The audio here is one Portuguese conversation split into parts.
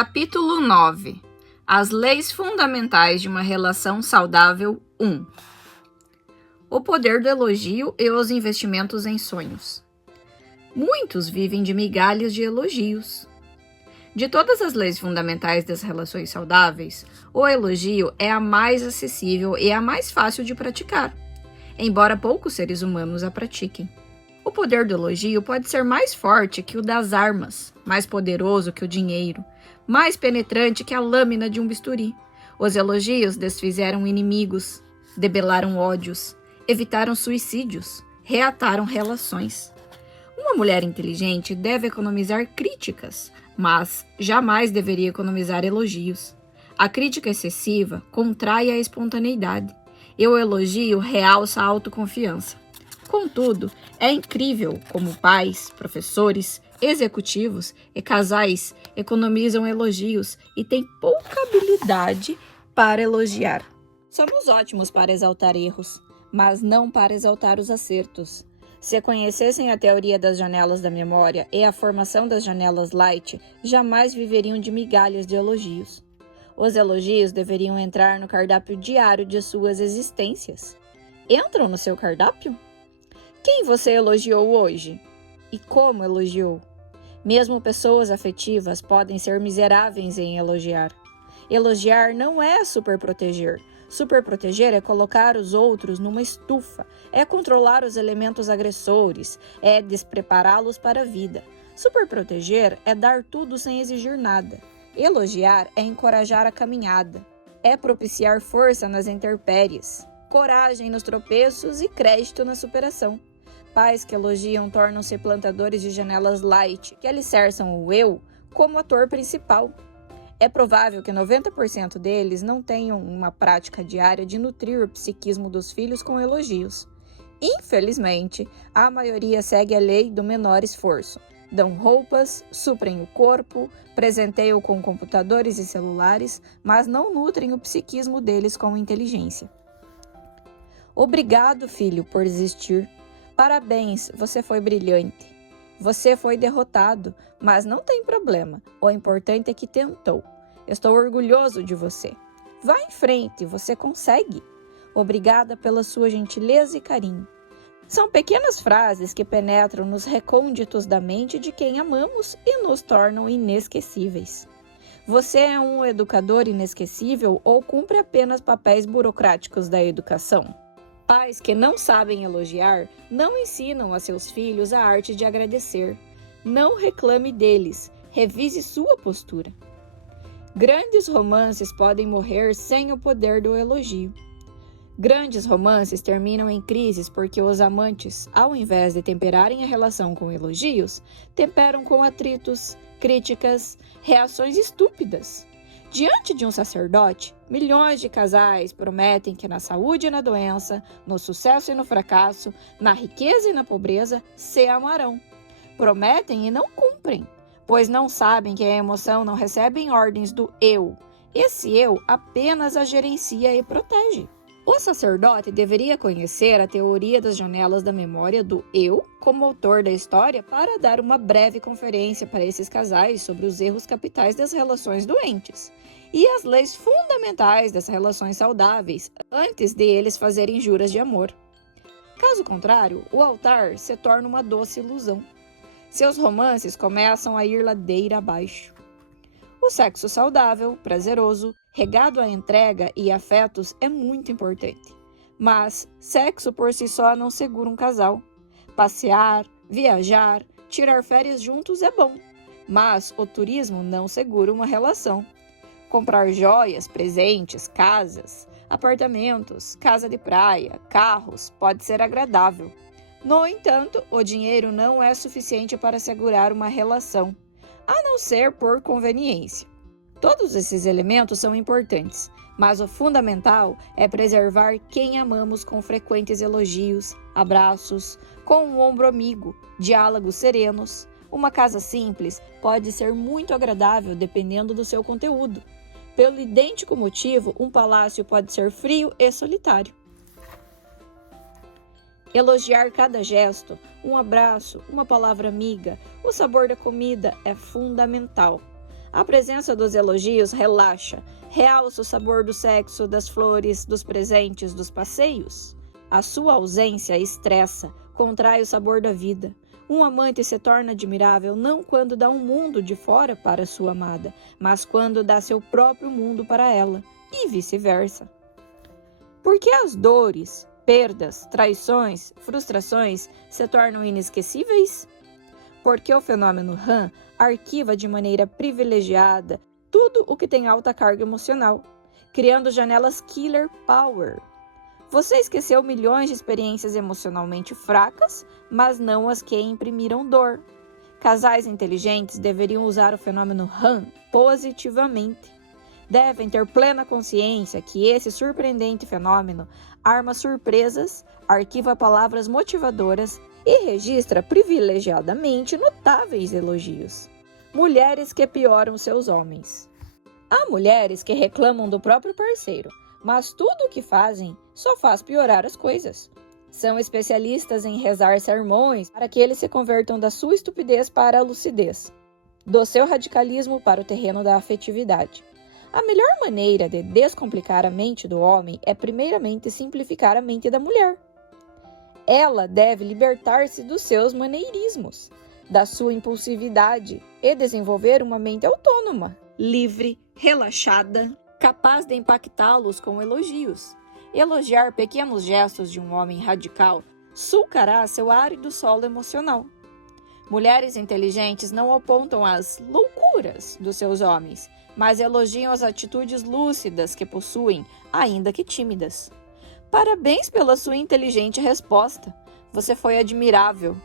Capítulo 9. As leis fundamentais de uma relação saudável 1. O poder do elogio e os investimentos em sonhos. Muitos vivem de migalhas de elogios. De todas as leis fundamentais das relações saudáveis, o elogio é a mais acessível e a mais fácil de praticar, embora poucos seres humanos a pratiquem. O poder do elogio pode ser mais forte que o das armas, mais poderoso que o dinheiro, mais penetrante que a lâmina de um bisturi. Os elogios desfizeram inimigos, debelaram ódios, evitaram suicídios, reataram relações. Uma mulher inteligente deve economizar críticas, mas jamais deveria economizar elogios. A crítica excessiva contrai a espontaneidade, e o elogio realça a autoconfiança. Contudo, é incrível como pais, professores, executivos e casais economizam elogios e têm pouca habilidade para elogiar. Somos ótimos para exaltar erros, mas não para exaltar os acertos. Se conhecessem a teoria das janelas da memória e a formação das janelas Light, jamais viveriam de migalhas de elogios. Os elogios deveriam entrar no cardápio diário de suas existências. Entram no seu cardápio? Quem você elogiou hoje? E como elogiou? Mesmo pessoas afetivas podem ser miseráveis em elogiar. Elogiar não é superproteger. Superproteger é colocar os outros numa estufa, é controlar os elementos agressores, é desprepará-los para a vida. Superproteger é dar tudo sem exigir nada. Elogiar é encorajar a caminhada, é propiciar força nas intempéries, coragem nos tropeços e crédito na superação. Pais que elogiam tornam-se plantadores de janelas light, que alicerçam o eu como ator principal. É provável que 90% deles não tenham uma prática diária de nutrir o psiquismo dos filhos com elogios. Infelizmente, a maioria segue a lei do menor esforço. Dão roupas, suprem o corpo, presenteiam com computadores e celulares, mas não nutrem o psiquismo deles com inteligência. Obrigado, filho, por existir. Parabéns, você foi brilhante. Você foi derrotado, mas não tem problema. O importante é que tentou. Estou orgulhoso de você. Vá em frente, você consegue. Obrigada pela sua gentileza e carinho. São pequenas frases que penetram nos recônditos da mente de quem amamos e nos tornam inesquecíveis. Você é um educador inesquecível ou cumpre apenas papéis burocráticos da educação? Pais que não sabem elogiar não ensinam a seus filhos a arte de agradecer. Não reclame deles, revise sua postura. Grandes romances podem morrer sem o poder do elogio. Grandes romances terminam em crises porque os amantes, ao invés de temperarem a relação com elogios, temperam com atritos, críticas, reações estúpidas. Diante de um sacerdote, milhões de casais prometem que na saúde e na doença, no sucesso e no fracasso, na riqueza e na pobreza, se amarão. Prometem e não cumprem, pois não sabem que a emoção não recebe ordens do eu. Esse eu apenas a gerencia e protege. O sacerdote deveria conhecer a teoria das janelas da memória do eu como autor da história para dar uma breve conferência para esses casais sobre os erros capitais das relações doentes e as leis fundamentais das relações saudáveis antes de eles fazerem juras de amor. Caso contrário, o altar se torna uma doce ilusão. Seus romances começam a ir ladeira abaixo. O sexo saudável, prazeroso, regado a entrega e afetos é muito importante. Mas sexo por si só não segura um casal. Passear, viajar, tirar férias juntos é bom, mas o turismo não segura uma relação. Comprar joias, presentes, casas, apartamentos, casa de praia, carros pode ser agradável. No entanto, o dinheiro não é suficiente para segurar uma relação, a não ser por conveniência. Todos esses elementos são importantes, mas o fundamental é preservar quem amamos com frequentes elogios, abraços, com um ombro amigo, diálogos serenos. Uma casa simples pode ser muito agradável dependendo do seu conteúdo. Pelo idêntico motivo, um palácio pode ser frio e solitário. Elogiar cada gesto, um abraço, uma palavra amiga, o sabor da comida é fundamental. A presença dos elogios relaxa, realça o sabor do sexo, das flores, dos presentes, dos passeios. A sua ausência estressa, contrai o sabor da vida. Um amante se torna admirável não quando dá um mundo de fora para sua amada, mas quando dá seu próprio mundo para ela, e vice-versa. Por que as dores, perdas, traições, frustrações se tornam inesquecíveis? Porque o fenômeno RAM arquiva de maneira privilegiada tudo o que tem alta carga emocional, criando janelas killer power. Você esqueceu milhões de experiências emocionalmente fracas, mas não as que imprimiram dor. Casais inteligentes deveriam usar o fenômeno RAM positivamente. Devem ter plena consciência que esse surpreendente fenômeno arma surpresas, arquiva palavras motivadoras e registra privilegiadamente notáveis elogios. Mulheres que pioram seus homens. Há mulheres que reclamam do próprio parceiro, mas tudo o que fazem só faz piorar as coisas. São especialistas em rezar sermões para que eles se convertam da sua estupidez para a lucidez, do seu radicalismo para o terreno da afetividade. A melhor maneira de descomplicar a mente do homem é primeiramente simplificar a mente da mulher. Ela deve libertar-se dos seus maneirismos, da sua impulsividade e desenvolver uma mente autônoma, livre, relaxada, capaz de impactá-los com elogios. Elogiar pequenos gestos de um homem radical sulcará seu árido solo emocional. Mulheres inteligentes não apontam as loucuras dos seus homens, mas elogiam as atitudes lúcidas que possuem, ainda que tímidas. Parabéns pela sua inteligente resposta. Você foi admirável.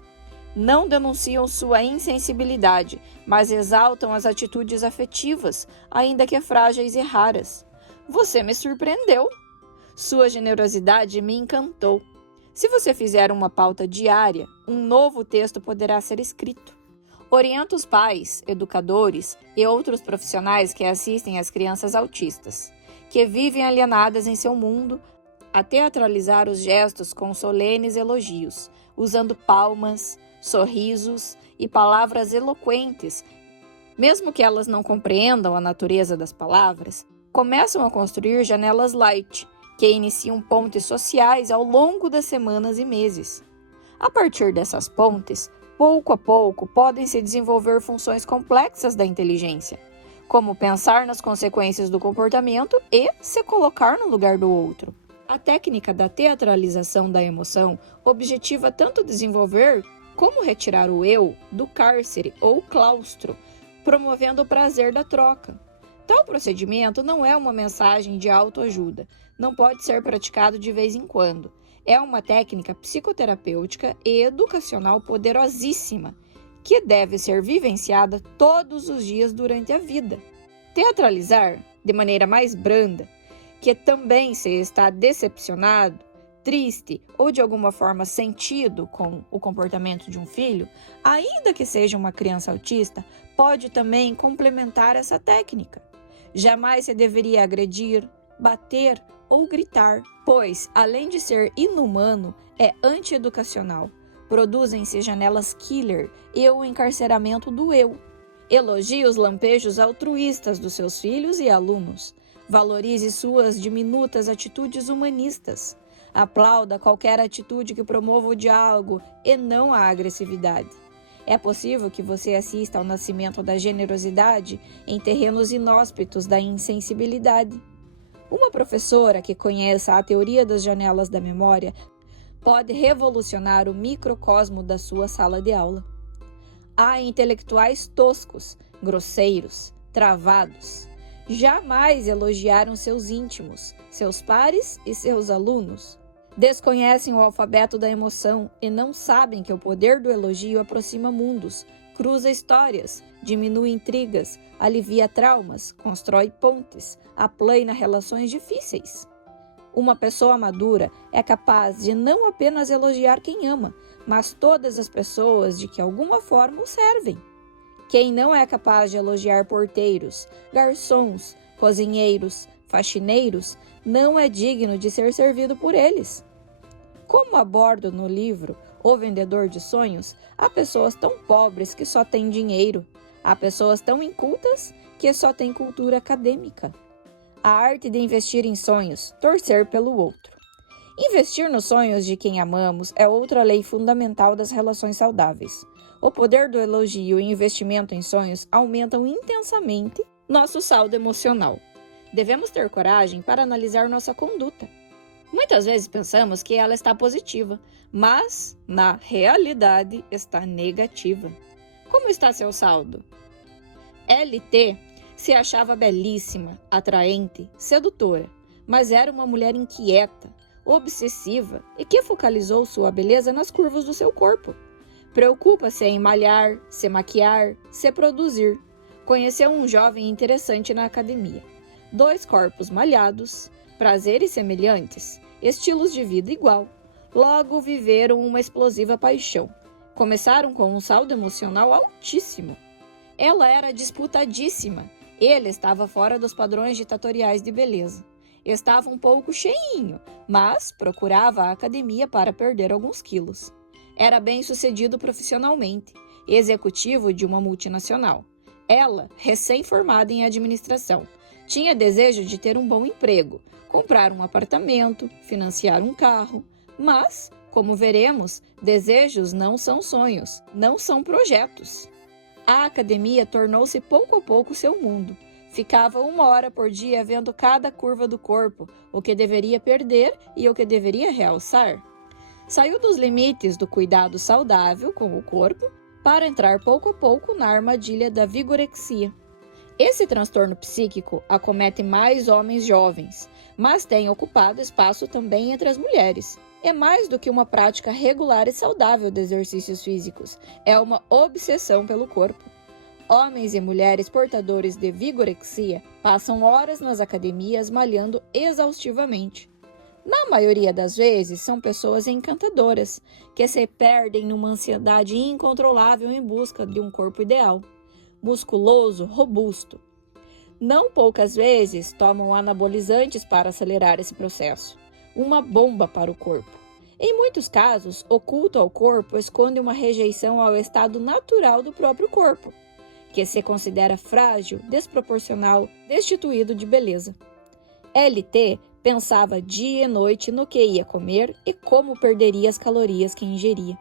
Não denunciam sua insensibilidade, mas exaltam as atitudes afetivas, ainda que frágeis e raras. Você me surpreendeu. Sua generosidade me encantou. Se você fizer uma pauta diária, um novo texto poderá ser escrito. Orienta os pais, educadores e outros profissionais que assistem às crianças autistas, que vivem alienadas em seu mundo, a teatralizar os gestos com solenes elogios, usando palmas, sorrisos e palavras eloquentes. Mesmo que elas não compreendam a natureza das palavras, começam a construir janelas light, que iniciam pontes sociais ao longo das semanas e meses. A partir dessas pontes, pouco a pouco podem se desenvolver funções complexas da inteligência, como pensar nas consequências do comportamento e se colocar no lugar do outro. A técnica da teatralização da emoção objetiva tanto desenvolver como retirar o eu do cárcere ou claustro, promovendo o prazer da troca. Tal procedimento não é uma mensagem de autoajuda, não pode ser praticado de vez em quando. É uma técnica psicoterapêutica e educacional poderosíssima, que deve ser vivenciada todos os dias durante a vida. Teatralizar, de maneira mais branda, que também se está decepcionado, triste ou de alguma forma sentido com o comportamento de um filho, ainda que seja uma criança autista, pode também complementar essa técnica. Jamais se deveria agredir, bater ou gritar, pois, além de ser inumano, é antieducacional. Produzem-se janelas killer e o encarceramento do eu. Elogie os lampejos altruístas dos seus filhos e alunos. Valorize suas diminutas atitudes humanistas. Aplauda qualquer atitude que promova o diálogo e não a agressividade. É possível que você assista ao nascimento da generosidade em terrenos inóspitos da insensibilidade. Uma professora que conheça a teoria das janelas da memória pode revolucionar o microcosmo da sua sala de aula. Há intelectuais toscos, grosseiros, travados. Jamais elogiaram seus íntimos, seus pares e seus alunos. Desconhecem o alfabeto da emoção e não sabem que o poder do elogio aproxima mundos, cruza histórias, diminui intrigas, alivia traumas, constrói pontes, aplana relações difíceis. Uma pessoa madura é capaz de não apenas elogiar quem ama, mas todas as pessoas de que alguma forma o servem. Quem não é capaz de elogiar porteiros, garçons, cozinheiros, faxineiros, não é digno de ser servido por eles. Como abordo no livro O Vendedor de Sonhos, há pessoas tão pobres que só têm dinheiro. Há pessoas tão incultas porque só tem cultura acadêmica. A arte de investir em sonhos, torcer pelo outro. Investir nos sonhos de quem amamos é outra lei fundamental das relações saudáveis. O poder do elogio e investimento em sonhos aumentam intensamente nosso saldo emocional. Devemos ter coragem para analisar nossa conduta. Muitas vezes pensamos que ela está positiva, mas, na realidade, está negativa. Como está seu saldo? LT se achava belíssima, atraente, sedutora, mas era uma mulher inquieta, obsessiva e que focalizou sua beleza nas curvas do seu corpo. Preocupa-se em malhar, se maquiar, se produzir. Conheceu um jovem interessante na academia. 2 corpos malhados, prazeres semelhantes, estilos de vida igual. Logo viveram uma explosiva paixão. Começaram com um saldo emocional altíssimo. Ela era disputadíssima. Ele estava fora dos padrões ditatoriais de beleza. Estava um pouco cheinho, mas procurava a academia para perder alguns quilos. Era bem-sucedido profissionalmente, executivo de uma multinacional. Ela, recém-formada em administração, tinha desejo de ter um bom emprego, comprar um apartamento, financiar um carro, mas, como veremos, desejos não são sonhos, não são projetos. A academia tornou-se pouco a pouco seu mundo. Ficava 1 hora por dia vendo cada curva do corpo, o que deveria perder e o que deveria realçar. Saiu dos limites do cuidado saudável com o corpo para entrar pouco a pouco na armadilha da vigorexia. Esse transtorno psíquico acomete mais homens jovens, mas tem ocupado espaço também entre as mulheres. É mais do que uma prática regular e saudável de exercícios físicos, é uma obsessão pelo corpo. Homens e mulheres portadores de vigorexia passam horas nas academias malhando exaustivamente. Na maioria das vezes, são pessoas encantadoras, que se perdem numa ansiedade incontrolável em busca de um corpo ideal, musculoso, robusto. Não poucas vezes tomam anabolizantes para acelerar esse processo, uma bomba para o corpo. Em muitos casos, o culto ao corpo esconde uma rejeição ao estado natural do próprio corpo, que se considera frágil, desproporcional, destituído de beleza. LT pensava dia e noite no que ia comer e como perderia as calorias que ingeria.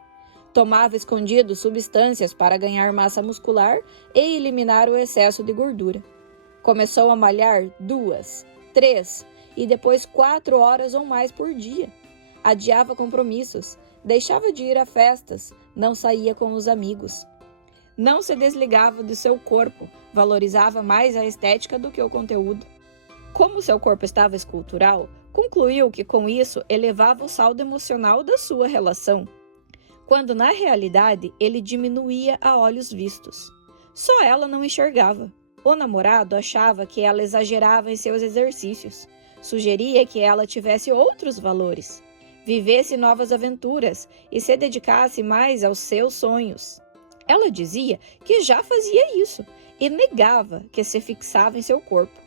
Tomava escondido substâncias para ganhar massa muscular e eliminar o excesso de gordura. Começou a malhar 2, 3 e depois 4 horas ou mais por dia. Adiava compromissos, deixava de ir a festas, não saía com os amigos. Não se desligava do seu corpo, valorizava mais a estética do que o conteúdo. Como seu corpo estava escultural, concluiu que com isso elevava o saldo emocional da sua relação, quando na realidade ele diminuía a olhos vistos. Só ela não enxergava. O namorado achava que ela exagerava em seus exercícios, sugeria que ela tivesse outros valores, vivesse novas aventuras e se dedicasse mais aos seus sonhos. Ela dizia que já fazia isso e negava que se fixava em seu corpo.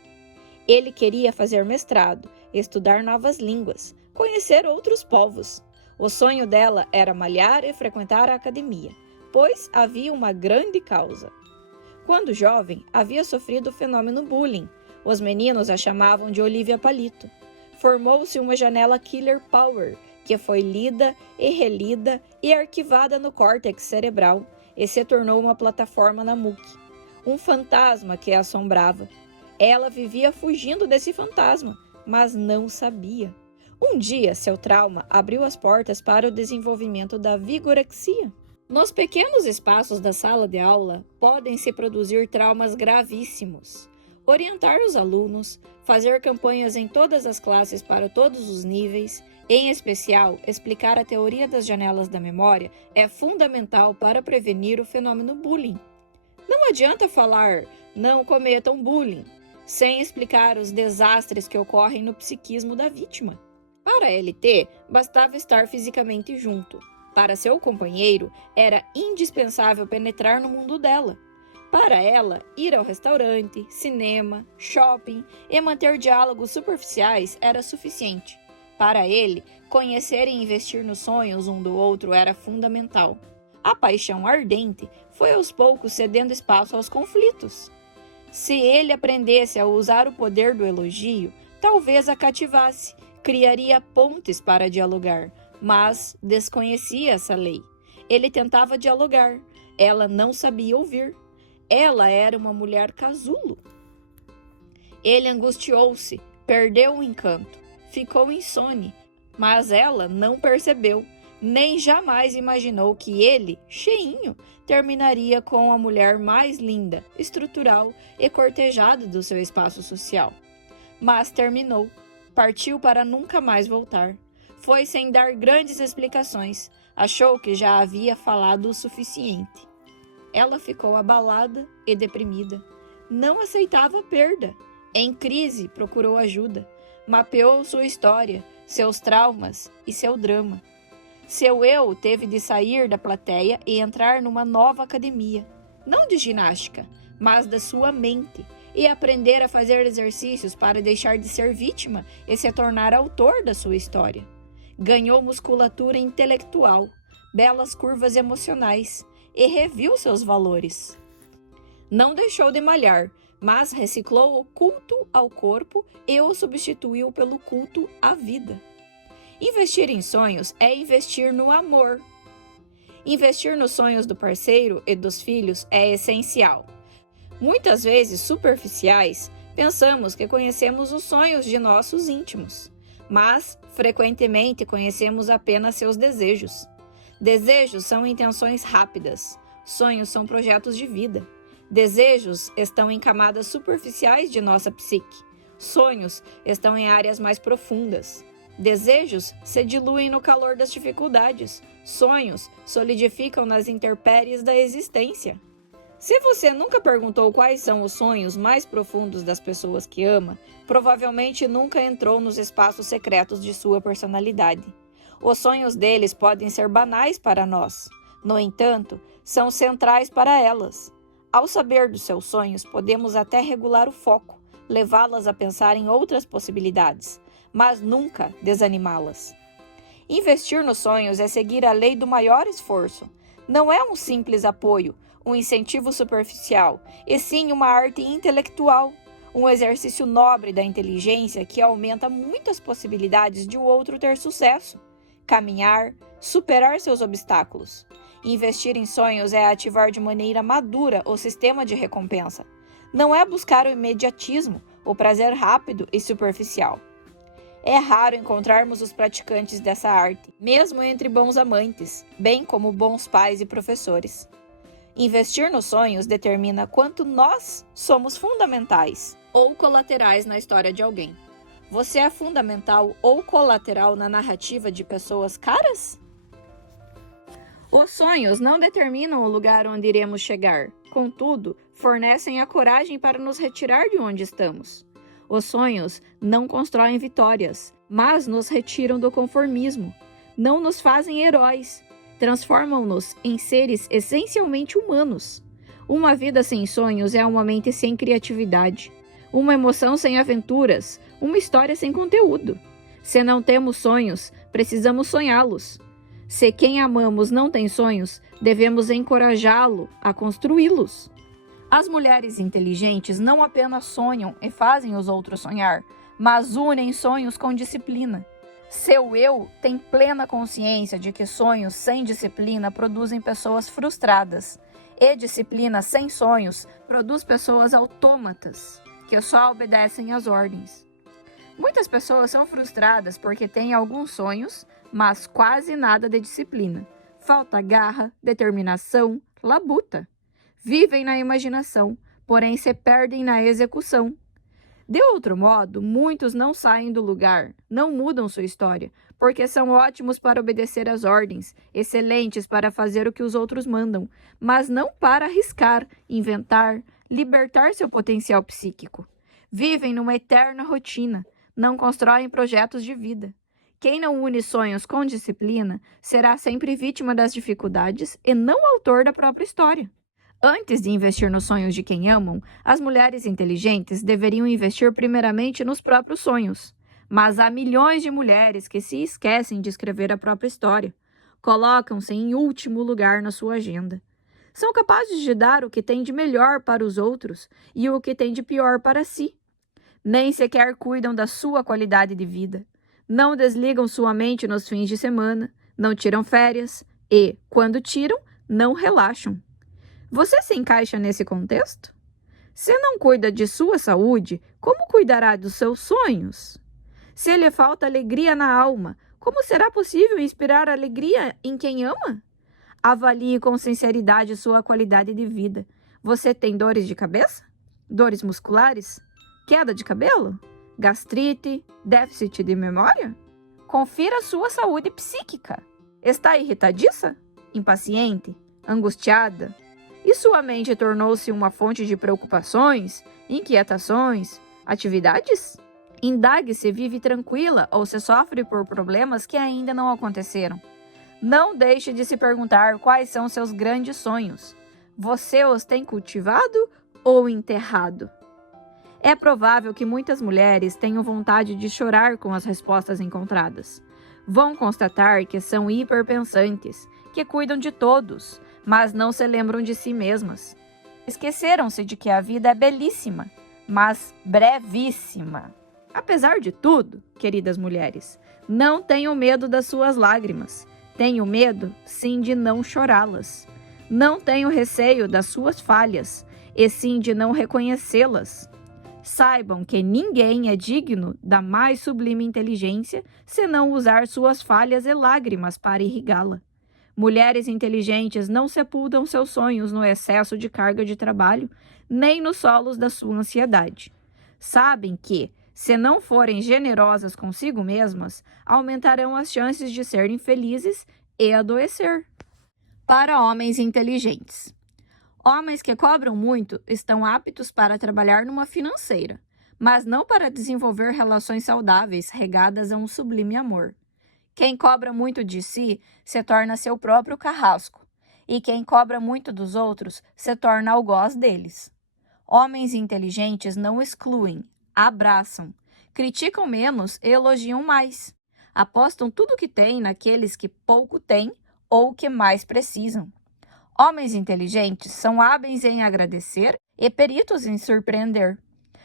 Ele queria fazer mestrado, estudar novas línguas, conhecer outros povos. O sonho dela era malhar e frequentar a academia, pois havia uma grande causa. Quando jovem, havia sofrido o fenômeno bullying. Os meninos a chamavam de Olivia Palito. Formou-se uma janela Killer Power, que foi lida e relida e arquivada no córtex cerebral, e se tornou uma plataforma na MOOC. Um fantasma que a assombrava. Ela vivia fugindo desse fantasma, mas não sabia. Um dia, seu trauma abriu as portas para o desenvolvimento da vigorexia. Nos pequenos espaços da sala de aula, podem se produzir traumas gravíssimos. Orientar os alunos, fazer campanhas em todas as classes para todos os níveis, em especial, explicar a teoria das janelas da memória é fundamental para prevenir o fenômeno bullying. Não adianta falar, não cometam bullying, sem explicar os desastres que ocorrem no psiquismo da vítima. Para LT, bastava estar fisicamente junto. Para seu companheiro, era indispensável penetrar no mundo dela. Para ela, ir ao restaurante, cinema, shopping e manter diálogos superficiais era suficiente. Para ele, conhecer e investir nos sonhos um do outro era fundamental. A paixão ardente foi aos poucos cedendo espaço aos conflitos. Se ele aprendesse a usar o poder do elogio, talvez a cativasse, criaria pontes para dialogar, mas desconhecia essa lei. Ele tentava dialogar, ela não sabia ouvir. Ela era uma mulher casulo. Ele angustiou-se, perdeu o encanto, ficou insone, mas ela não percebeu, nem jamais imaginou que ele, cheinho, terminaria com a mulher mais linda, estrutural e cortejada do seu espaço social. Mas terminou, partiu para nunca mais voltar. Foi sem dar grandes explicações, achou que já havia falado o suficiente. Ela ficou abalada e deprimida. Não aceitava a perda. Em crise, procurou ajuda. Mapeou sua história, seus traumas e seu drama. Seu eu teve de sair da plateia e entrar numa nova academia. Não de ginástica, mas da sua mente. E aprender a fazer exercícios para deixar de ser vítima e se tornar autor da sua história. Ganhou musculatura intelectual, belas curvas emocionais e reviu seus valores. Não deixou de malhar, mas reciclou o culto ao corpo e o substituiu pelo culto à vida. Investir em sonhos é investir no amor. Investir nos sonhos do parceiro e dos filhos é essencial. Muitas vezes superficiais, pensamos que conhecemos os sonhos de nossos íntimos, mas frequentemente conhecemos apenas seus desejos. Desejos são intenções rápidas, sonhos são projetos de vida. Desejos estão em camadas superficiais de nossa psique, sonhos estão em áreas mais profundas. Desejos se diluem no calor das dificuldades, sonhos solidificam nas intempéries da existência. Se você nunca perguntou quais são os sonhos mais profundos das pessoas que ama, provavelmente nunca entrou nos espaços secretos de sua personalidade. Os sonhos deles podem ser banais para nós, no entanto, são centrais para elas. Ao saber dos seus sonhos, podemos até regular o foco, levá-las a pensar em outras possibilidades, mas nunca desanimá-las. Investir nos sonhos é seguir a lei do maior esforço. Não é um simples apoio, um incentivo superficial, e sim uma arte intelectual, um exercício nobre da inteligência que aumenta muitas possibilidades de o outro ter sucesso. Caminhar, superar seus obstáculos. Investir em sonhos é ativar de maneira madura o sistema de recompensa. Não é buscar o imediatismo, o prazer rápido e superficial. É raro encontrarmos os praticantes dessa arte, mesmo entre bons amantes, bem como bons pais e professores. Investir nos sonhos determina quanto nós somos fundamentais ou colaterais na história de alguém. Você é fundamental ou colateral na narrativa de pessoas caras? Os sonhos não determinam o lugar onde iremos chegar, contudo, fornecem a coragem para nos retirar de onde estamos. Os sonhos não constroem vitórias, mas nos retiram do conformismo. Não nos fazem heróis, transformam-nos em seres essencialmente humanos. Uma vida sem sonhos é uma mente sem criatividade, uma emoção sem aventuras, uma história sem conteúdo. Se não temos sonhos, precisamos sonhá-los. Se quem amamos não tem sonhos, devemos encorajá-lo a construí-los. As mulheres inteligentes não apenas sonham e fazem os outros sonhar, mas unem sonhos com disciplina. Seu eu tem plena consciência de que sonhos sem disciplina produzem pessoas frustradas, e disciplina sem sonhos produz pessoas autômatas, que só obedecem às ordens. Muitas pessoas são frustradas porque têm alguns sonhos, mas quase nada de disciplina. Falta garra, determinação, labuta. Vivem na imaginação, porém se perdem na execução. De outro modo, muitos não saem do lugar, não mudam sua história, porque são ótimos para obedecer às ordens, excelentes para fazer o que os outros mandam, mas não para arriscar, inventar, libertar seu potencial psíquico. Vivem numa eterna rotina, não constroem projetos de vida. Quem não une sonhos com disciplina será sempre vítima das dificuldades e não autor da própria história. Antes de investir nos sonhos de quem amam, as mulheres inteligentes deveriam investir primeiramente nos próprios sonhos. Mas há milhões de mulheres que se esquecem de escrever a própria história. Colocam-se em último lugar na sua agenda. São capazes de dar o que tem de melhor para os outros e o que tem de pior para si. Nem sequer cuidam da sua qualidade de vida. Não desligam sua mente nos fins de semana, não tiram férias e, quando tiram, não relaxam. Você se encaixa nesse contexto? Se não cuida de sua saúde, como cuidará dos seus sonhos? Se lhe falta alegria na alma, como será possível inspirar alegria em quem ama? Avalie com sinceridade sua qualidade de vida. Você tem dores de cabeça? Dores musculares? Queda de cabelo? Gastrite? Déficit de memória? Confira sua saúde psíquica. Está irritadiça? Impaciente? Angustiada? E sua mente tornou-se uma fonte de preocupações, inquietações, atividades? Indague se vive tranquila ou se sofre por problemas que ainda não aconteceram. Não deixe de se perguntar quais são seus grandes sonhos. Você os tem cultivado ou enterrado? É provável que muitas mulheres tenham vontade de chorar com as respostas encontradas. Vão constatar que são hiperpensantes, que cuidam de todos, mas não se lembram de si mesmas. Esqueceram-se de que a vida é belíssima, mas brevíssima. Apesar de tudo, queridas mulheres, não tenham medo das suas lágrimas. Tenho medo, sim, de não chorá-las. Não tenho receio das suas falhas, e sim de não reconhecê-las. Saibam que ninguém é digno da mais sublime inteligência se não usar suas falhas e lágrimas para irrigá-la. Mulheres inteligentes não sepultam seus sonhos no excesso de carga de trabalho, nem nos solos da sua ansiedade. Sabem que, se não forem generosas consigo mesmas, aumentarão as chances de serem felizes e adoecer. Para homens inteligentes. Homens que cobram muito estão aptos para trabalhar numa financeira, mas não para desenvolver relações saudáveis regadas a um sublime amor. Quem cobra muito de si se torna seu próprio carrasco, e quem cobra muito dos outros se torna algoz deles. Homens inteligentes não excluem, abraçam, criticam menos e elogiam mais. Apostam tudo o que têm naqueles que pouco têm ou que mais precisam. Homens inteligentes são hábeis em agradecer e peritos em surpreender.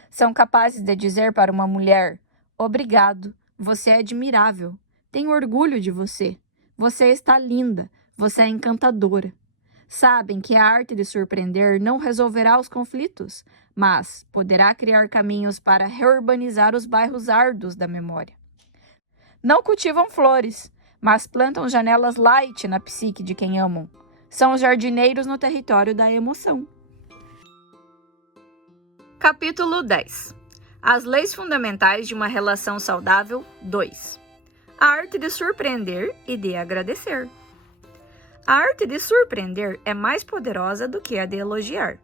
São capazes de dizer para uma mulher: obrigado, você é admirável, tenho orgulho de você, você está linda, você é encantadora. Sabem que a arte de surpreender não resolverá os conflitos, mas poderá criar caminhos para reurbanizar os bairros árduos da memória. Não cultivam flores, mas plantam janelas light na psique de quem amam. São os jardineiros no território da emoção. Capítulo 10. As leis fundamentais de uma relação saudável 2. A arte de surpreender e de agradecer. A arte de surpreender é mais poderosa do que a de elogiar.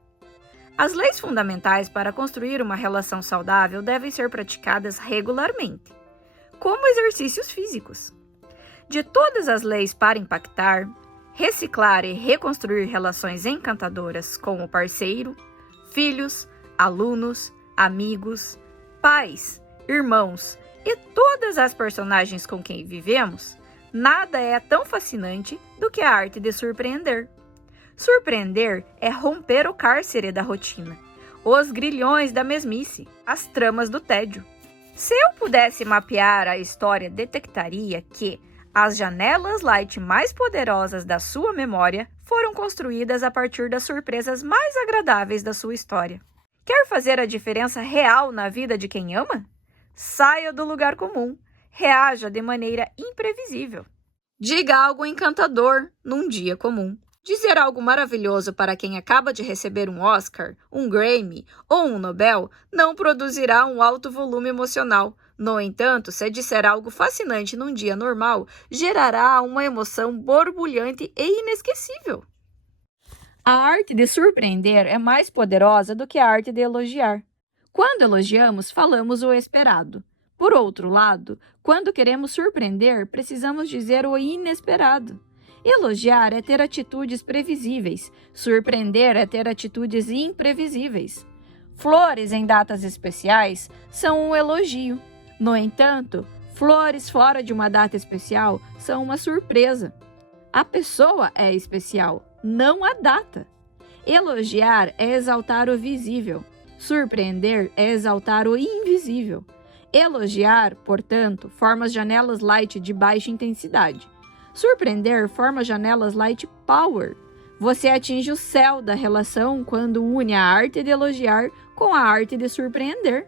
As leis fundamentais para construir uma relação saudável devem ser praticadas regularmente, como exercícios físicos. De todas as leis para impactar, reciclar e reconstruir relações encantadoras com o parceiro, filhos, alunos, amigos, pais, irmãos e todas as personagens com quem vivemos, nada é tão fascinante do que a arte de surpreender. Surpreender é romper o cárcere da rotina, os grilhões da mesmice, as tramas do tédio. Se eu pudesse mapear a história, detectaria que as janelas light mais poderosas da sua memória foram construídas a partir das surpresas mais agradáveis da sua história. Quer fazer a diferença real na vida de quem ama? Saia do lugar comum. Reaja de maneira imprevisível. Diga algo encantador num dia comum. Dizer algo maravilhoso para quem acaba de receber um Oscar, um Grammy ou um Nobel não produzirá um alto volume emocional. No entanto, se disser algo fascinante num dia normal, gerará uma emoção borbulhante e inesquecível. A arte de surpreender é mais poderosa do que a arte de elogiar. Quando elogiamos, falamos o esperado. Por outro lado, quando queremos surpreender, precisamos dizer o inesperado. Elogiar é ter atitudes previsíveis, surpreender é ter atitudes imprevisíveis. Flores em datas especiais são um elogio. No entanto, flores fora de uma data especial são uma surpresa. A pessoa é especial, não a data. Elogiar é exaltar o visível. Surpreender é exaltar o invisível. Elogiar, portanto, forma as janelas light de baixa intensidade. Surpreender forma janelas light power. Você atinge o céu da relação quando une a arte de elogiar com a arte de surpreender.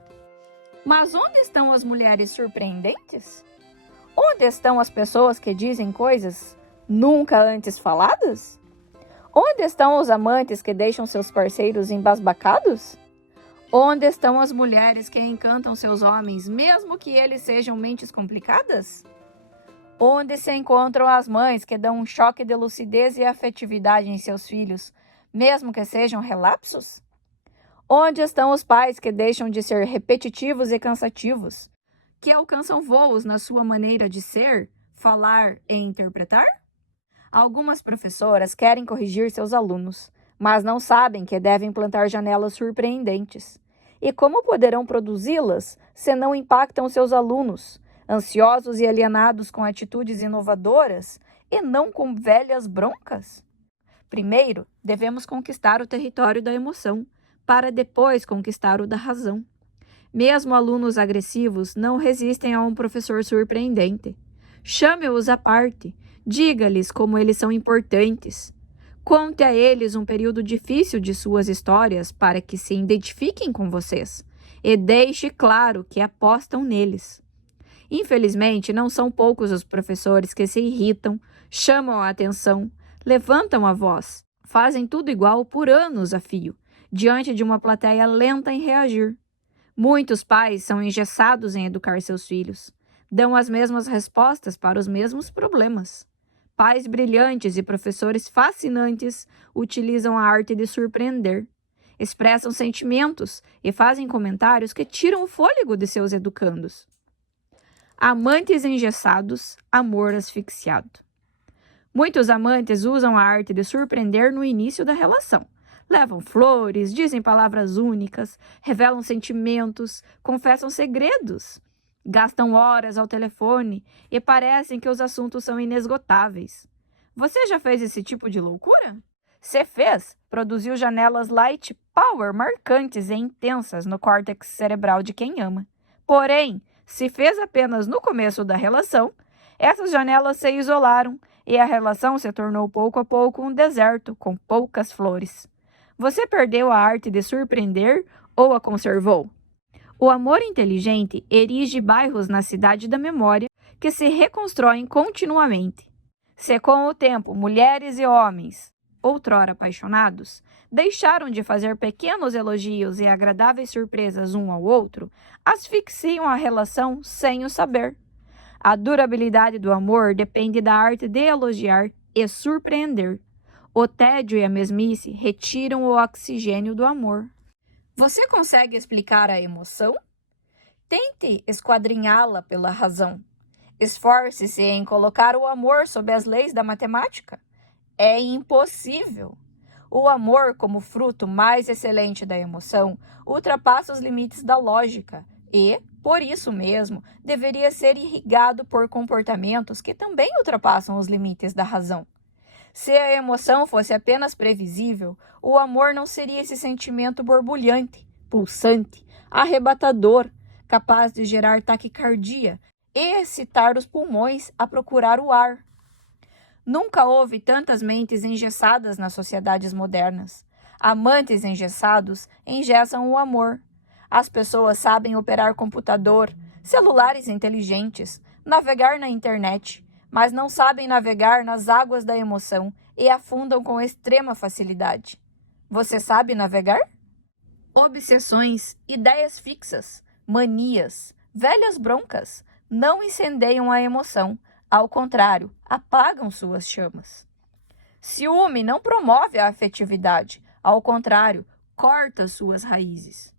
Mas onde estão as mulheres surpreendentes? Onde estão as pessoas que dizem coisas nunca antes faladas? Onde estão os amantes que deixam seus parceiros embasbacados? Onde estão as mulheres que encantam seus homens, mesmo que eles sejam mentes complicadas? Onde se encontram as mães que dão um choque de lucidez e afetividade em seus filhos, mesmo que sejam relapsos? Onde estão os pais que deixam de ser repetitivos e cansativos, que alcançam voos na sua maneira de ser, falar e interpretar? Algumas professoras querem corrigir seus alunos, mas não sabem que devem plantar janelas surpreendentes. E como poderão produzi-las se não impactam seus alunos, ansiosos e alienados com atitudes inovadoras e não com velhas broncas? Primeiro, devemos conquistar o território da emoção, para depois conquistar o da razão. Mesmo alunos agressivos não resistem a um professor surpreendente. Chame-os à parte, diga-lhes como eles são importantes. Conte a eles um período difícil de suas histórias para que se identifiquem com vocês e deixe claro que apostam neles. Infelizmente, não são poucos os professores que se irritam, chamam a atenção, levantam a voz, fazem tudo igual por anos a fio, diante de uma plateia lenta em reagir. Muitos pais são engessados em educar seus filhos, dão as mesmas respostas para os mesmos problemas. Pais brilhantes e professores fascinantes utilizam a arte de surpreender, expressam sentimentos e fazem comentários que tiram o fôlego de seus educandos. Amantes engessados, amor asfixiado. Muitos amantes usam a arte de surpreender no início da relação. Levam flores, dizem palavras únicas, revelam sentimentos, confessam segredos. Gastam horas ao telefone e parecem que os assuntos são inesgotáveis. Você já fez esse tipo de loucura? Se fez, produziu janelas light power marcantes e intensas no córtex cerebral de quem ama. Porém, se fez apenas no começo da relação, essas janelas se isolaram e a relação se tornou pouco a pouco um deserto com poucas flores. Você perdeu a arte de surpreender ou a conservou? O amor inteligente erige bairros na cidade da memória que se reconstroem continuamente. Se com o tempo mulheres e homens, outrora apaixonados, deixaram de fazer pequenos elogios e agradáveis surpresas um ao outro, asfixiam a relação sem o saber. A durabilidade do amor depende da arte de elogiar e surpreender. O tédio e a mesmice retiram o oxigênio do amor. Você consegue explicar a emoção? Tente esquadrinhá-la pela razão. Esforce-se em colocar o amor sob as leis da matemática. É impossível. O amor, como fruto mais excelente da emoção, ultrapassa os limites da lógica e, por isso mesmo, deveria ser irrigado por comportamentos que também ultrapassam os limites da razão. Se a emoção fosse apenas previsível, o amor não seria esse sentimento borbulhante, pulsante, arrebatador, capaz de gerar taquicardia e excitar os pulmões a procurar o ar. Nunca houve tantas mentes engessadas nas sociedades modernas. Amantes engessados engessam o amor. As pessoas sabem operar computador, celulares inteligentes, navegar na internet, mas não sabem navegar nas águas da emoção e afundam com extrema facilidade. Você sabe navegar? Obsessões, ideias fixas, manias, velhas broncas não incendeiam a emoção, ao contrário, apagam suas chamas. Ciúme não promove a afetividade, ao contrário, corta suas raízes.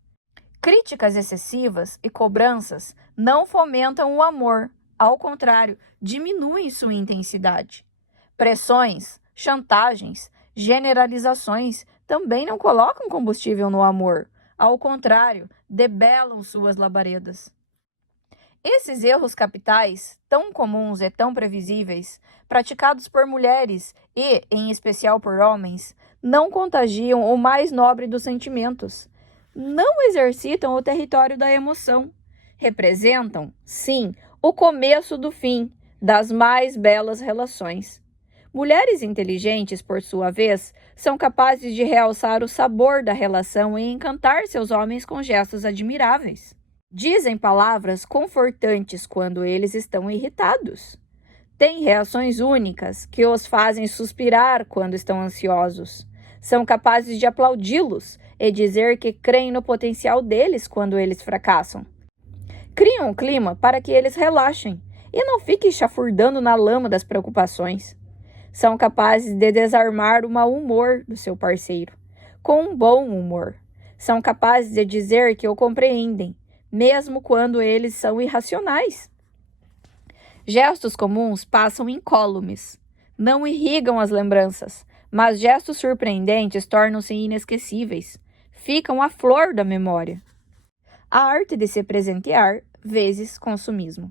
Críticas excessivas e cobranças não fomentam o amor, ao contrário, diminuem sua intensidade. Pressões, chantagens, generalizações também não colocam combustível no amor, ao contrário, debelam suas labaredas. Esses erros capitais, tão comuns e tão previsíveis, praticados por mulheres e, em especial por homens, não contagiam o mais nobre dos sentimentos, não exercitam o território da emoção. Representam, sim, o começo do fim das mais belas relações. Mulheres inteligentes, por sua vez, são capazes de realçar o sabor da relação e encantar seus homens com gestos admiráveis. Dizem palavras confortantes quando eles estão irritados. Têm reações únicas que os fazem suspirar quando estão ansiosos. São capazes de aplaudi-los e dizer que creem no potencial deles quando eles fracassam. Criam um clima para que eles relaxem e não fiquem chafurdando na lama das preocupações. São capazes de desarmar o mau humor do seu parceiro com um bom humor. São capazes de dizer que o compreendem, mesmo quando eles são irracionais. Gestos comuns passam incólumes, não irrigam as lembranças, mas gestos surpreendentes tornam-se inesquecíveis, ficam à flor da memória. A arte de se presentear vezes consumismo.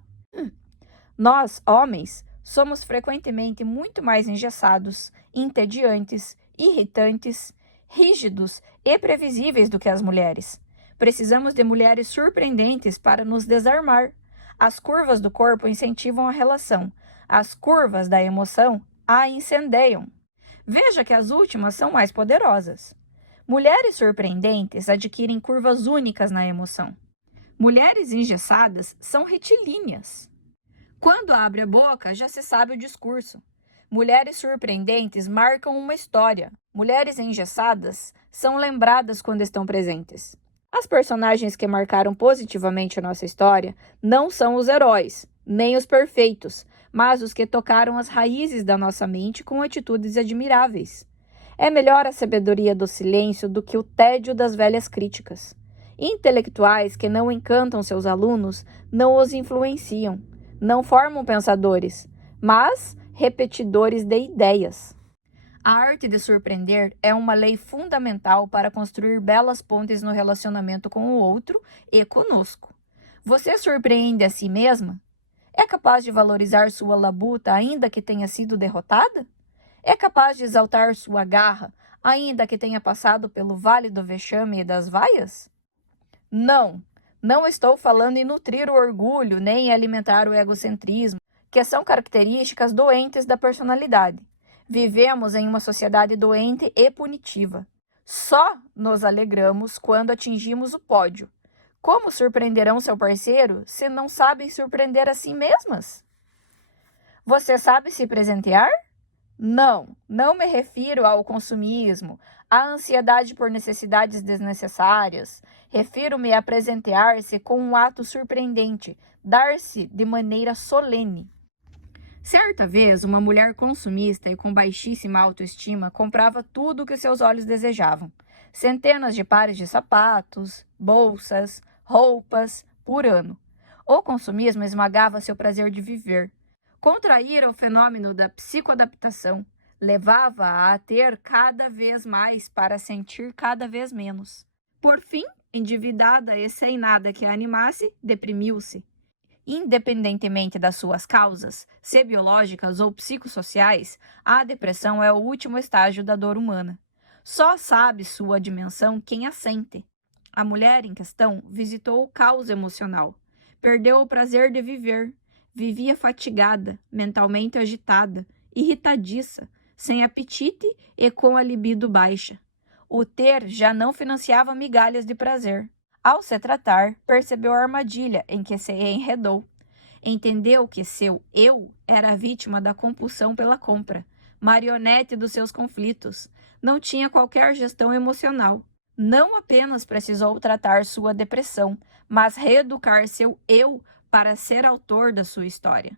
Nós, homens, somos frequentemente muito mais engessados, entediantes, irritantes, rígidos e previsíveis do que as mulheres. Precisamos de mulheres surpreendentes para nos desarmar. As curvas do corpo incentivam a relação. As curvas da emoção a incendeiam. Veja que as últimas são mais poderosas. Mulheres surpreendentes adquirem curvas únicas na emoção. Mulheres engessadas são retilíneas. Quando abre a boca, já se sabe o discurso. Mulheres surpreendentes marcam uma história. Mulheres engessadas são lembradas quando estão presentes. As personagens que marcaram positivamente a nossa história não são os heróis, nem os perfeitos, mas os que tocaram as raízes da nossa mente com atitudes admiráveis. É melhor a sabedoria do silêncio do que o tédio das velhas críticas. Intelectuais que não encantam seus alunos não os influenciam, não formam pensadores, mas repetidores de ideias. A arte de surpreender é uma lei fundamental para construir belas pontes no relacionamento com o outro e conosco. Você surpreende a si mesma? É capaz de valorizar sua labuta ainda que tenha sido derrotada? É capaz de exaltar sua garra ainda que tenha passado pelo vale do vexame e das vaias? Não, não estou falando em nutrir o orgulho nem em alimentar o egocentrismo, que são características doentes da personalidade. Vivemos em uma sociedade doente e punitiva. Só nos alegramos quando atingimos o pódio. Como surpreenderão seu parceiro se não sabem surpreender a si mesmas? Você sabe se presentear? Não, não me refiro ao consumismo, à ansiedade por necessidades desnecessárias. Refiro-me a presentear-se com um ato surpreendente, dar-se de maneira solene. Certa vez, uma mulher consumista e com baixíssima autoestima comprava tudo o que seus olhos desejavam. Centenas de pares de sapatos, bolsas, roupas, por ano. O consumismo esmagava seu prazer de viver. Contraíra o fenômeno da psicoadaptação. Levava-a a ter cada vez mais para sentir cada vez menos. Por fim, endividada e sem nada que a animasse, deprimiu-se. Independentemente das suas causas, se biológicas ou psicossociais, a depressão é o último estágio da dor humana. Só sabe sua dimensão quem a sente. A mulher em questão visitou o caos emocional. Perdeu o prazer de viver. Vivia fatigada, mentalmente agitada, irritadiça, sem apetite e com a libido baixa. O ter já não financiava migalhas de prazer. Ao se tratar, percebeu a armadilha em que se enredou. Entendeu que seu eu era vítima da compulsão pela compra, marionete dos seus conflitos. Não tinha qualquer gestão emocional. Não apenas precisou tratar sua depressão, mas reeducar seu eu para ser autor da sua história.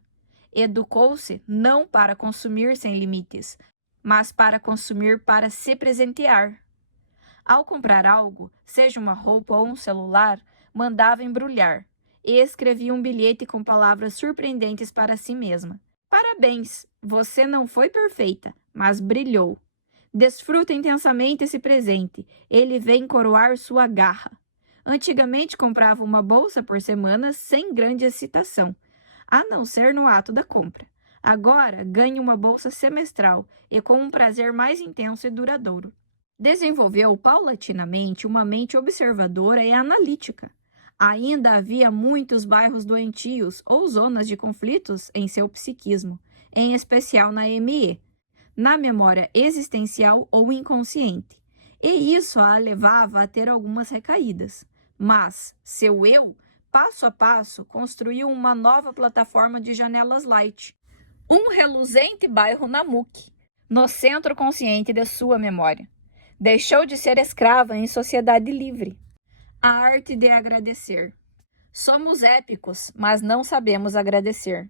Educou-se não para consumir sem limites, mas para consumir para se presentear. Ao comprar algo, seja uma roupa ou um celular, mandava embrulhar e escrevia um bilhete com palavras surpreendentes para si mesma. Parabéns, você não foi perfeita, mas brilhou. Desfruta intensamente esse presente, ele vem coroar sua garra. Antigamente comprava uma bolsa por semana sem grande excitação, a não ser no ato da compra. Agora ganha uma bolsa semestral e com um prazer mais intenso e duradouro. Desenvolveu paulatinamente uma mente observadora e analítica. Ainda havia muitos bairros doentios ou zonas de conflitos em seu psiquismo, em especial na ME, na memória existencial ou inconsciente. E isso a levava a ter algumas recaídas. Mas seu eu, passo a passo, construiu uma nova plataforma de janelas light, um reluzente bairro Namuque, no centro consciente de sua memória. Deixou de ser escrava em sociedade livre. A arte de agradecer. Somos épicos, mas não sabemos agradecer.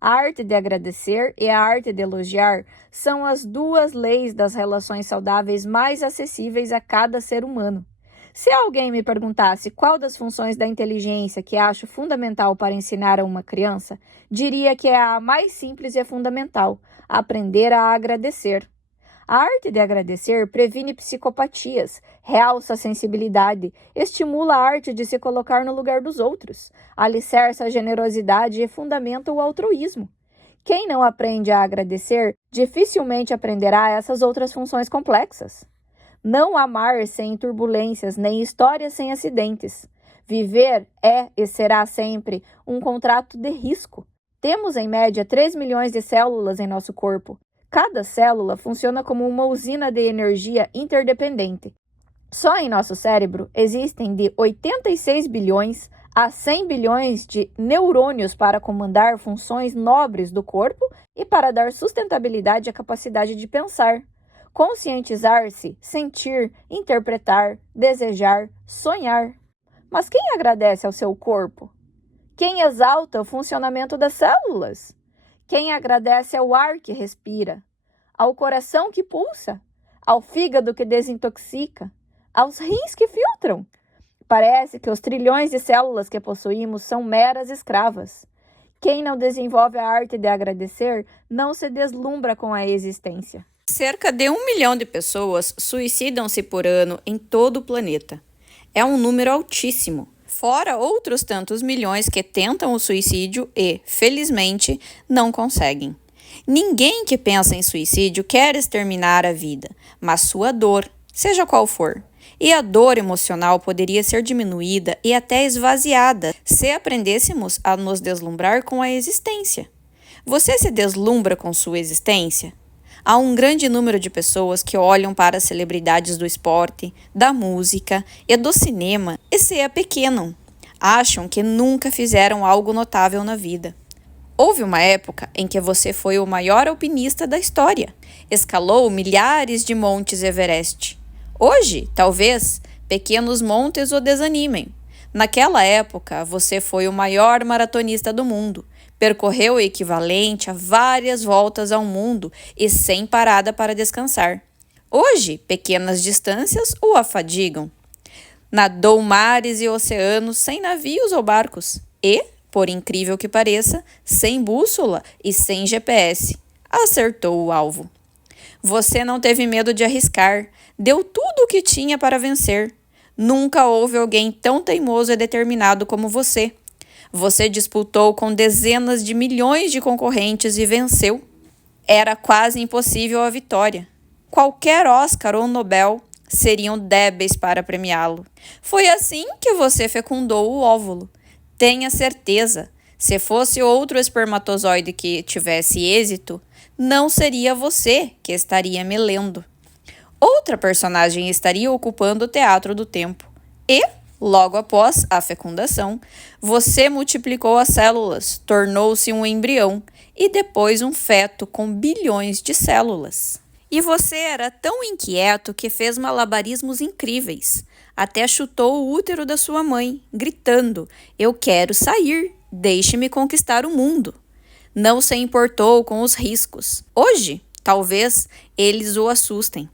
A arte de agradecer e a arte de elogiar são as duas leis das relações saudáveis mais acessíveis a cada ser humano. Se alguém me perguntasse qual das funções da inteligência que acho fundamental para ensinar a uma criança, diria que é a mais simples e fundamental: aprender a agradecer. A arte de agradecer previne psicopatias, realça a sensibilidade, estimula a arte de se colocar no lugar dos outros, alicerça a generosidade e fundamenta o altruísmo. Quem não aprende a agradecer, dificilmente aprenderá essas outras funções complexas. Não há mar sem turbulências, nem história sem acidentes. Viver é e será sempre um contrato de risco. Temos, em média, 3 milhões de células em nosso corpo. Cada célula funciona como uma usina de energia interdependente. Só em nosso cérebro existem de 86 bilhões a 100 bilhões de neurônios para comandar funções nobres do corpo e para dar sustentabilidade à capacidade de pensar, conscientizar-se, sentir, interpretar, desejar, sonhar. Mas quem agradece ao seu corpo? Quem exalta o funcionamento das células? Quem agradece ao ar que respira, ao coração que pulsa, ao fígado que desintoxica, aos rins que filtram? Parece que os trilhões de células que possuímos são meras escravas. Quem não desenvolve a arte de agradecer não se deslumbra com a existência. Cerca de 1 milhão de pessoas suicidam-se por ano em todo o planeta. É um número altíssimo. Fora outros tantos milhões que tentam o suicídio e, felizmente, não conseguem. Ninguém que pensa em suicídio quer exterminar a vida, mas sua dor, seja qual for. E a dor emocional poderia ser diminuída e até esvaziada se aprendêssemos a nos deslumbrar com a existência. Você se deslumbra com sua existência? Há um grande número de pessoas que olham para as celebridades do esporte, da música e do cinema e se apequenam. Acham que nunca fizeram algo notável na vida. Houve uma época em que você foi o maior alpinista da história. Escalou milhares de montes Everest. Hoje, talvez, pequenos montes o desanimem. Naquela época, você foi o maior maratonista do mundo. Percorreu o equivalente a várias voltas ao mundo e sem parada para descansar. Hoje, pequenas distâncias o afadigam. Nadou mares e oceanos sem navios ou barcos e, por incrível que pareça, sem bússola e sem GPS. Acertou o alvo. Você não teve medo de arriscar, deu tudo o que tinha para vencer. Nunca houve alguém tão teimoso e determinado como você. Você disputou com dezenas de milhões de concorrentes e venceu. Era quase impossível a vitória. Qualquer Oscar ou Nobel seriam débeis para premiá-lo. Foi assim que você fecundou o óvulo. Tenha certeza, se fosse outro espermatozoide que tivesse êxito, não seria você que estaria me lendo. Outra personagem estaria ocupando o teatro do tempo. E, logo após a fecundação, você multiplicou as células, tornou-se um embrião e depois um feto com bilhões de células. E você era tão inquieto que fez malabarismos incríveis. Até chutou o útero da sua mãe, gritando: "Eu quero sair, deixe-me conquistar o mundo." Não se importou com os riscos. Hoje, talvez, eles o assustem.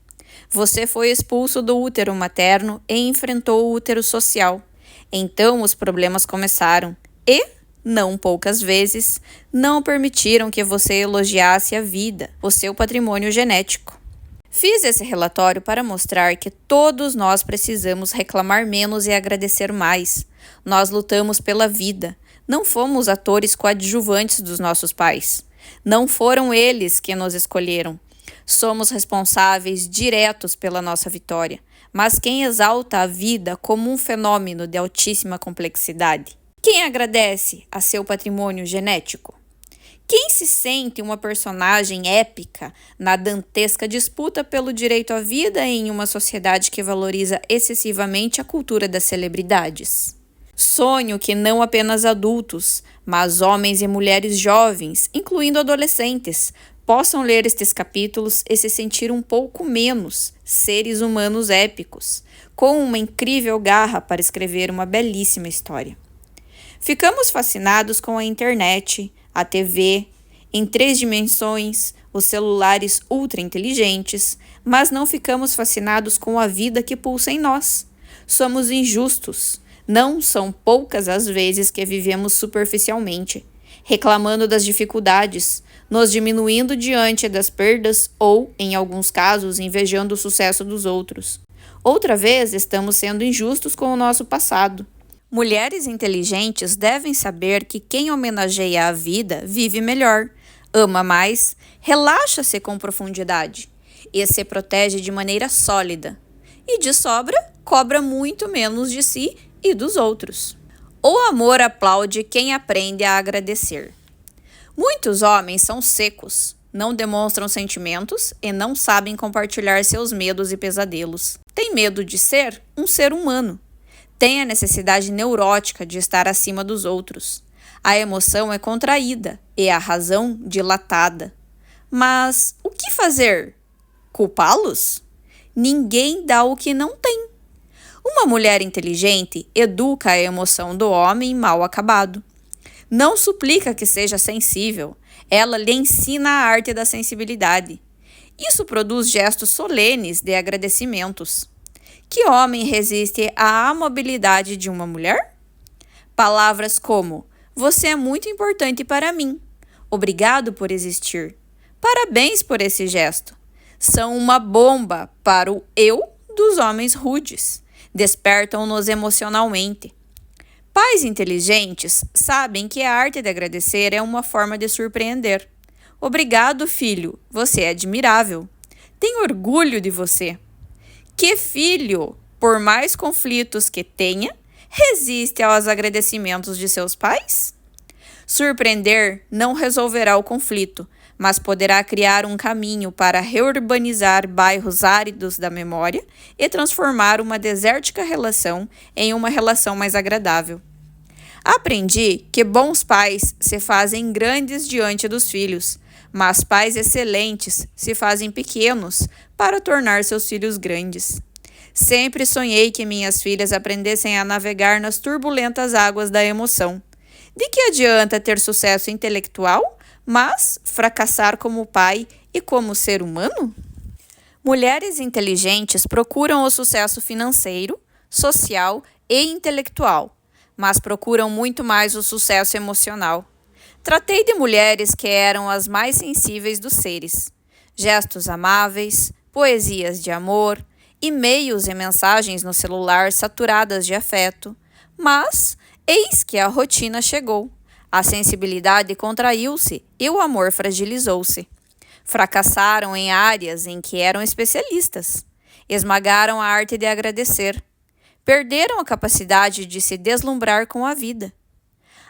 Você foi expulso do útero materno e enfrentou o útero social. Então os problemas começaram e, não poucas vezes, não permitiram que você elogiasse a vida, o seu patrimônio genético. Fiz esse relatório para mostrar que todos nós precisamos reclamar menos e agradecer mais. Nós lutamos pela vida. Não fomos atores coadjuvantes dos nossos pais. Não foram eles que nos escolheram. Somos responsáveis diretos pela nossa vitória, mas quem exalta a vida como um fenômeno de altíssima complexidade? Quem agradece a seu patrimônio genético? Quem se sente uma personagem épica na dantesca disputa pelo direito à vida em uma sociedade que valoriza excessivamente a cultura das celebridades? Sonho que não apenas adultos, mas homens e mulheres jovens, incluindo adolescentes, possam ler estes capítulos e se sentir um pouco menos seres humanos épicos, com uma incrível garra para escrever uma belíssima história. Ficamos fascinados com a internet, a TV, em 3 dimensões, os celulares ultra inteligentes, mas não ficamos fascinados com a vida que pulsa em nós. Somos injustos. Não são poucas as vezes que vivemos superficialmente, reclamando das dificuldades, nos diminuindo diante das perdas ou, em alguns casos, invejando o sucesso dos outros. Outra vez, estamos sendo injustos com o nosso passado. Mulheres inteligentes devem saber que quem homenageia a vida vive melhor, ama mais, relaxa-se com profundidade e se protege de maneira sólida. E de sobra, cobra muito menos de si e dos outros. O amor aplaude quem aprende a agradecer. Muitos homens são secos, não demonstram sentimentos e não sabem compartilhar seus medos e pesadelos. Têm medo de ser um ser humano. Têm a necessidade neurótica de estar acima dos outros. A emoção é contraída e a razão dilatada. Mas o que fazer? Culpá-los? Ninguém dá o que não tem. Uma mulher inteligente educa a emoção do homem mal acabado. Não suplica que seja sensível, ela lhe ensina a arte da sensibilidade. Isso produz gestos solenes de agradecimentos. Que homem resiste à amabilidade de uma mulher? Palavras como: você é muito importante para mim. Obrigado por existir. Parabéns por esse gesto. São uma bomba para o eu dos homens rudes. Despertam-nos emocionalmente. Pais inteligentes sabem que a arte de agradecer é uma forma de surpreender. Obrigado, filho. Você é admirável. Tenho orgulho de você. Que filho, por mais conflitos que tenha, resiste aos agradecimentos de seus pais? Surpreender não resolverá o conflito, mas poderá criar um caminho para reurbanizar bairros áridos da memória e transformar uma desértica relação em uma relação mais agradável. Aprendi que bons pais se fazem grandes diante dos filhos, mas pais excelentes se fazem pequenos para tornar seus filhos grandes. Sempre sonhei que minhas filhas aprendessem a navegar nas turbulentas águas da emoção. De que adianta ter sucesso intelectual, mas fracassar como pai e como ser humano? Mulheres inteligentes procuram o sucesso financeiro, social e intelectual, mas procuram muito mais o sucesso emocional. Tratei de mulheres que eram as mais sensíveis dos seres. Gestos amáveis, poesias de amor, e-mails e mensagens no celular saturadas de afeto. Mas eis que a rotina chegou. A sensibilidade contraiu-se e o amor fragilizou-se. Fracassaram em áreas em que eram especialistas. Esmagaram a arte de agradecer. Perderam a capacidade de se deslumbrar com a vida.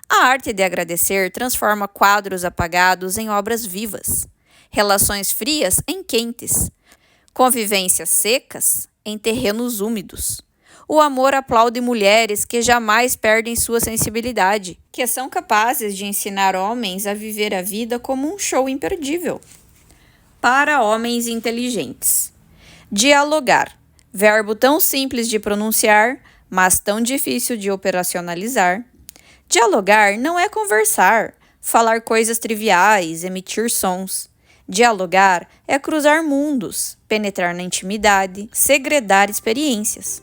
A arte de agradecer transforma quadros apagados em obras vivas, relações frias em quentes, convivências secas em terrenos úmidos. O amor aplaude mulheres que jamais perdem sua sensibilidade, que são capazes de ensinar homens a viver a vida como um show imperdível. Para homens inteligentes. Dialogar. Verbo tão simples de pronunciar, mas tão difícil de operacionalizar. Dialogar não é conversar, falar coisas triviais, emitir sons. Dialogar é cruzar mundos, penetrar na intimidade, segredar experiências.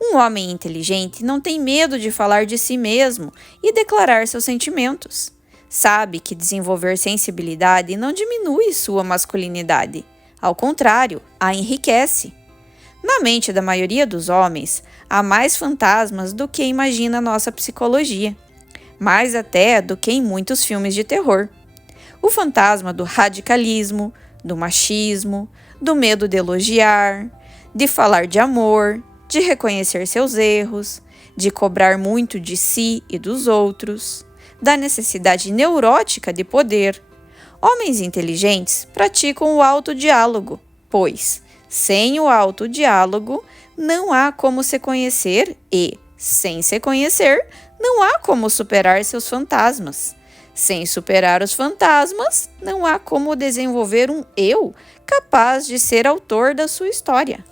Um homem inteligente não tem medo de falar de si mesmo e declarar seus sentimentos. Sabe que desenvolver sensibilidade não diminui sua masculinidade. Ao contrário, a enriquece. Na mente da maioria dos homens, há mais fantasmas do que imagina nossa psicologia. Mais até do que em muitos filmes de terror. O fantasma do radicalismo, do machismo, do medo de elogiar, de falar de amor, de reconhecer seus erros, de cobrar muito de si e dos outros, da necessidade neurótica de poder. Homens inteligentes praticam o autodiálogo, pois, sem o autodiálogo, não há como se conhecer e, sem se conhecer, não há como superar seus fantasmas. Sem superar os fantasmas, não há como desenvolver um eu capaz de ser autor da sua história.